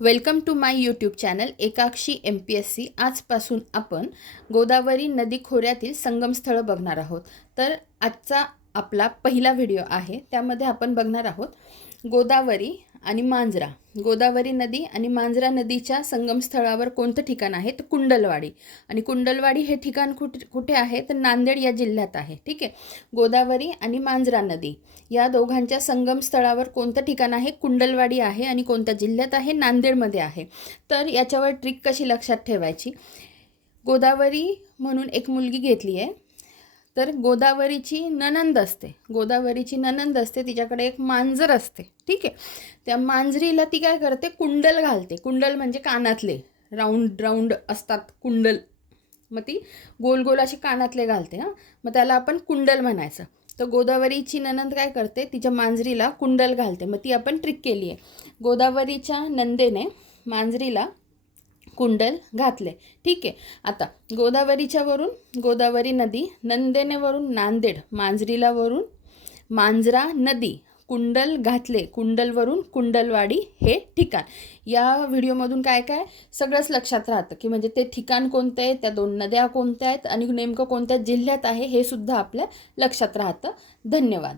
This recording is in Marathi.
Welcome to my YouTube channel Ekakshi M P S C आजपासून आपण गोदावरी नदी खोऱ्यातील संगमस्थळं बघणार आहोत. तर आजचा आपला पहिला व्हिडिओ आहे त्यामध्ये आपण बघणार आहोत गोदावरी आणि मांजरा. गोदावरी नदी आणि मांजरा नदीच्या संगमस्थळावर कोणतं ठिकाण आहे? तर कुंडलवाडी. आणि कुंडलवाडी हे ठिकाण कुठे कुठे आहे? तर नांदेड या जिल्ह्यात आहे. ठीक आहे? गोदावरी आणि मांजरा नदी या दोघांच्या संगमस्थळावर कोणतं ठिकाण आहे? कुंडलवाडी आहे आणि कोणत्या जिल्ह्यात आहे? नांदेडमध्ये आहे. तर याच्यावर ट्रिक कशी लक्षात ठेवायची? गोदावरी म्हणून एक मुलगी घेतली आहे. तर गोदावरीची ननंद असते. गोदावरीची ननंद असते तिच्याकडे एक मांजर असते. ठीक आहे? त्या मांजरीला ती काय करते? कुंडल घालते. कुंडल म्हणजे कानातले. राऊंड राऊंड असतात कुंडल. मग ती गोल गोल अशी कानातले घालते हां. मग त्याला आपण कुंडल म्हणायचं. तर गोदावरीची ननंद काय करते? तिच्या मांजरीला कुंडल घालते. मग ती आपण ट्रिक केली आहे गोदावरीच्या नंदेने मांजरीला कुंडल घातले. ठीक आहे. आता गोदावरीच्या वरून गोदावरी नदी नंदेनेवरून नांदेड मांजरीला वरून मांजरा नदी कुंडल घातले. कुंडलवरून कुंडलवाडी हे ठिकाण. या व्हिडिओमधून काय काय? सगळंच लक्षात राहतं की म्हणजे ते ठिकाण कोणतं आहे? त्या दोन नद्या कोणत्या आहेत? आणि नेमकं कोणत्या जिल्ह्यात आहे? हे सुद्धा आपल्या लक्षात राहतं. धन्यवाद.